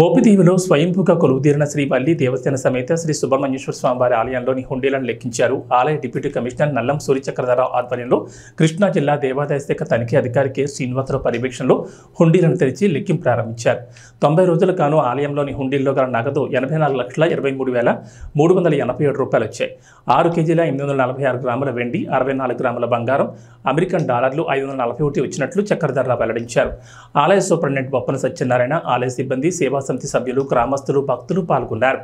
మోపిదీవులో స్వయంభూగా కొలువుదీరిన శ్రీ వల్లి దేవసేన సమేత శ్రీ సుబ్రహ్మణ్యేశ్వర స్వామివారి ఆలయంలోని హుండీలను లెక్కించారు. ఆలయ డిప్యూటీ కమిషనర్ నల్లం సూర్యచక్రధరరావు ఆధ్వర్యంలో కృష్ణా జిల్లా దేవాదాయ శాఖ తనిఖీ అధికారి కె శ్రీనివాసరావు పర్యవేక్షణలో హుండీలను తెరిచి లెక్కింపు ప్రారంభించారు. 90 రోజుల గాను ఆలయంలోని హుండీల్లో గల నగదు 84,23,387 రూపాయలు వచ్చాయి. 6 కేజీల 846 గ్రాముల వెండి, 64 గ్రాముల బంగారం, అమెరికన్ డాలర్లు 541 వచ్చినట్లు చక్రధరరావు వెల్లడించారు. ఆలయ సూపరింటెండెంట్ బొప్పన సత్యనారాయణ, ఆలయ సిబ్బంది, సేవా సమితి సభ్యులు, గ్రామస్తులు, భక్తులు పాల్గొన్నారు.